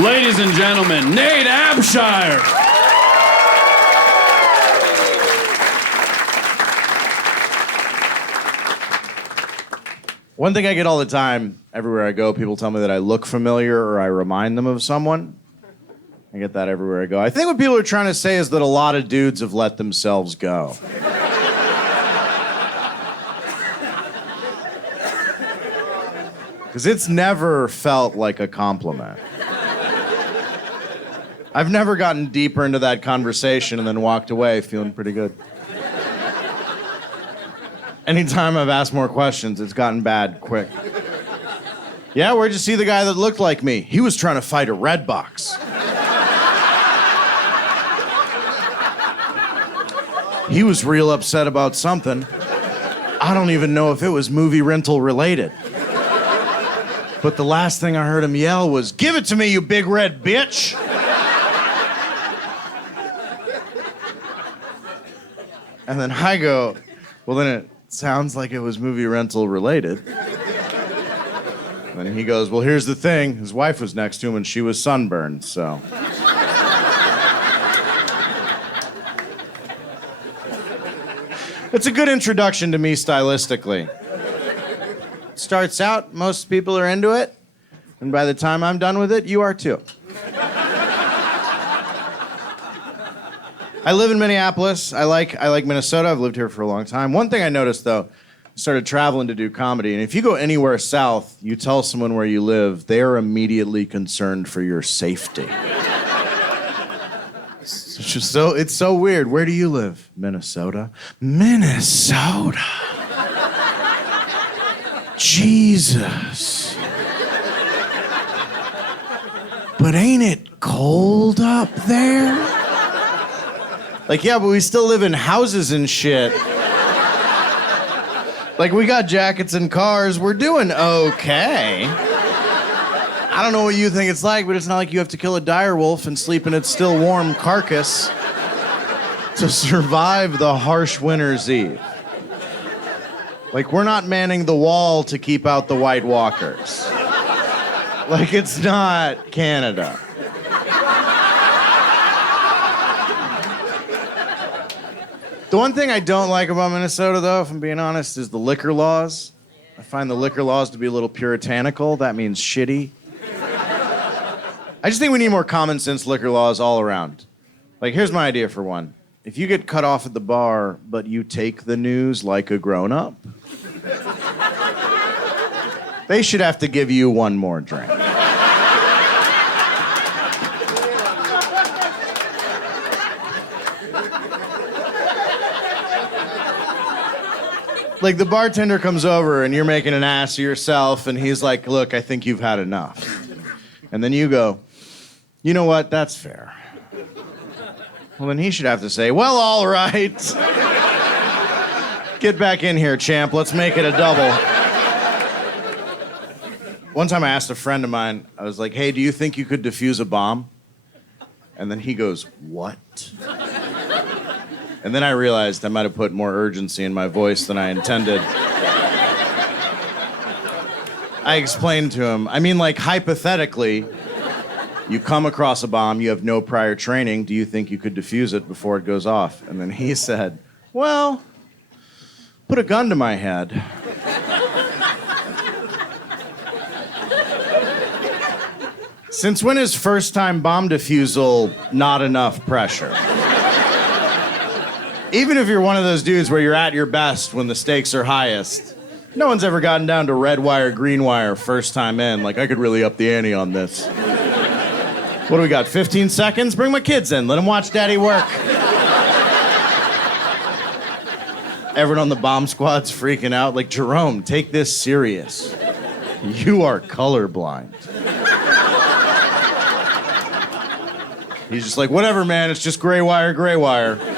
Ladies and gentlemen, Nate Abshire. One thing I get all the time, everywhere I go, people tell me that I look familiar or I remind them of someone. I get that everywhere I go. I think what people are trying to say is that a lot of dudes have let themselves go. Because it's never felt like a compliment. I've never gotten deeper into that conversation and then walked away feeling pretty good. Anytime I've asked more questions, it's gotten bad quick. Yeah, where'd you see the guy that looked like me? He was trying to fight a red box. He was real upset about something. I don't even know if it was movie rental related. But the last thing I heard him yell was, "Give it to me, you big red bitch!" And then I go, "Well, then it sounds like it was movie rental related." And then he goes, "Well, here's the thing. His wife was next to him and she was sunburned, so." It's a good introduction to me stylistically. Starts out, most people are into it, and by the time I'm done with it, you are too. I live in Minneapolis. I like Minnesota. I've lived here for a long time. One thing I noticed, though, I started traveling to do comedy, and if you go anywhere south, you tell someone where you live, they are immediately concerned for your safety. It's so weird. Where do you live? Minnesota. Minnesota. Jesus. But ain't it cold up there? Like, yeah, but we still live in houses and shit. Like, we got jackets and cars. We're doing okay. I don't know what you think it's like, but it's not like you have to kill a dire wolf and sleep in its still warm carcass to survive the harsh winter's eve. Like, we're not manning the wall to keep out the White Walkers. Like, it's not Canada. The one thing I don't like about Minnesota, though, if I'm being honest, is the liquor laws. I find the liquor laws to be a little puritanical. That means shitty. I just think we need more common sense liquor laws all around. Like, here's my idea for one. If you get cut off at the bar, but you take the news like a grown-up, they should have to give you one more drink. Like, the bartender comes over and you're making an ass of yourself and he's like, "Look, I think you've had enough." And then you go, "You know what? That's fair." Well, then he should have to say, "Well, all right. Get back in here, champ. Let's make it a double." One time I asked a friend of mine, I was like, "Hey, do you think you could defuse a bomb?" And then he goes, "What?" And then I realized I might have put more urgency in my voice than I intended. I explained to him, I mean, like, hypothetically, you come across a bomb, you have no prior training, do you think you could defuse it before it goes off? And then he said, "Well, put a gun to my head." Since when is first-time bomb defusal not enough pressure? Even if you're one of those dudes where you're at your best when the stakes are highest, no one's ever gotten down to red wire, green wire first time in. Like, I could really up the ante on this. What do we got, 15 seconds? Bring my kids in. Let them watch Daddy work. Everyone on the bomb squad's freaking out. Like, "Jerome, take this serious. You are colorblind." He's just like, "Whatever, man. It's just gray wire, gray wire."